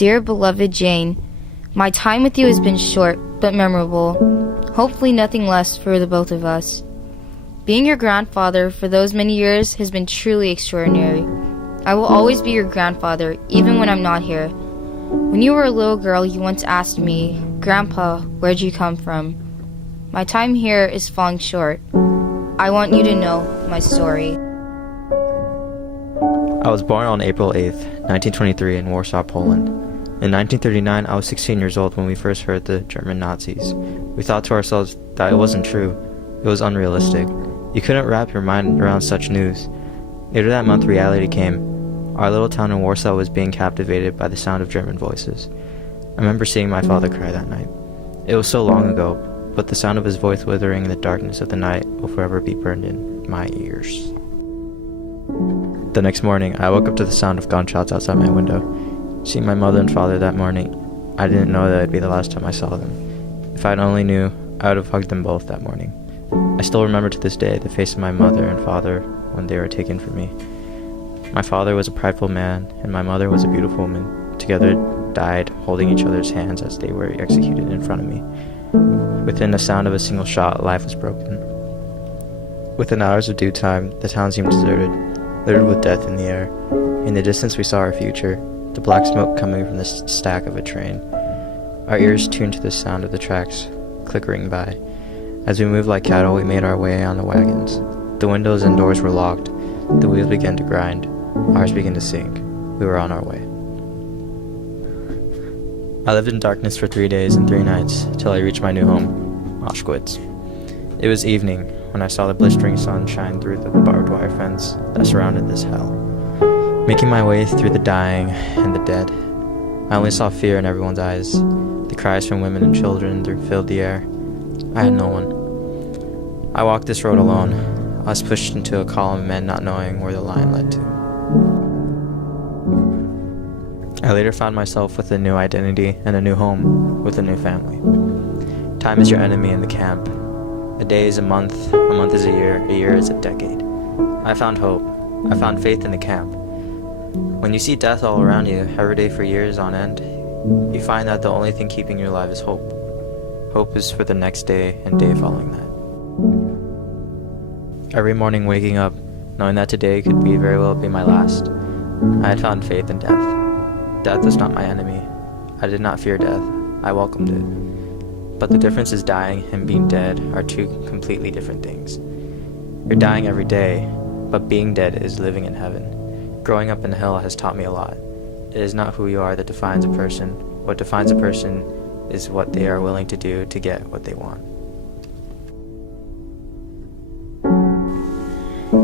Dear beloved Jane, my time with you has been short but memorable. Hopefully nothing less for the both of us. Being your grandfather for those many years has been truly extraordinary. I will always be your grandfather, even when I'm not here. When you were a little girl, you once asked me, "Grandpa, where'd you come from?" My time here is falling short. I want you to know my story. I was born on April 8th, 1923 in Warsaw, Poland. In 1939, I was 16 years old when we first heard the German Nazis. We thought to ourselves that it wasn't true. It was unrealistic. You couldn't wrap your mind around such news. Later that month, reality came. Our little town in Warsaw was being captivated by the sound of German voices. I remember seeing my father cry that night. It was so long ago, but the sound of his voice withering in the darkness of the night will forever be burned in my ears. The next morning, I woke up to the sound of gunshots outside my window. Seeing my mother and father that morning, I didn't know that it would be the last time I saw them. If I'd only knew, I would have hugged them both that morning. I still remember to this day the face of my mother and father when they were taken from me. My father was a prideful man, and my mother was a beautiful woman. Together died, holding each other's hands as they were executed in front of me. Within the sound of a single shot, life was broken. Within hours of due time, the town seemed deserted, littered with death in the air. In the distance we saw our future, the black smoke coming from the stack of a train. Our ears tuned to the sound of the tracks clickering by. As we moved like cattle, we made our way on the wagons. The windows and doors were locked. The wheels began to grind. Ours began to sink. We were on our way. I lived in darkness for 3 days and 3 nights, till I reached my new home, Auschwitz. It was evening when I saw the blistering sun shine through the barbed wire fence that surrounded this hell. Making my way through the dying and the dead, I only saw fear in everyone's eyes. The cries from women and children filled the air. I had no one. I walked this road alone. I was pushed into a column of men not knowing where the line led to. I later found myself with a new identity and a new home, with a new family. Time is your enemy in the camp. A day is a month is a year is a decade. I found hope. I found faith in the camp. When you see death all around you, every day for years on end, you find that the only thing keeping you alive is hope. Hope is for the next day and day following that. Every morning waking up, knowing that today could very well be my last, I had found faith in death. Death was not my enemy. I did not fear death. I welcomed it. But the difference is dying and being dead are two completely different things. You're dying every day, but being dead is living in heaven. Growing up in hell has taught me a lot. It is not who you are that defines a person. What defines a person is what they are willing to do to get what they want.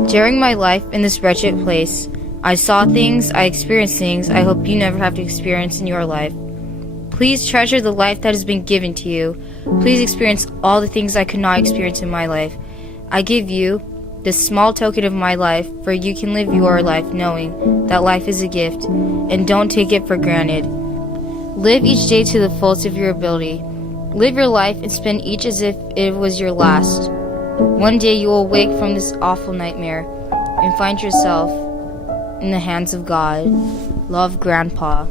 During my life in this wretched place, I saw things, I experienced things I hope you never have to experience in your life. Please treasure the life that has been given to you. Please experience all the things I could not experience in my life. I give you this small token of my life, for you can live your life knowing that life is a gift, and don't take it for granted. Live each day to the fullest of your ability. Live your life and spend each as if it was your last. One day you will wake from this awful nightmare and find yourself in the hands of God. Love, Grandpa.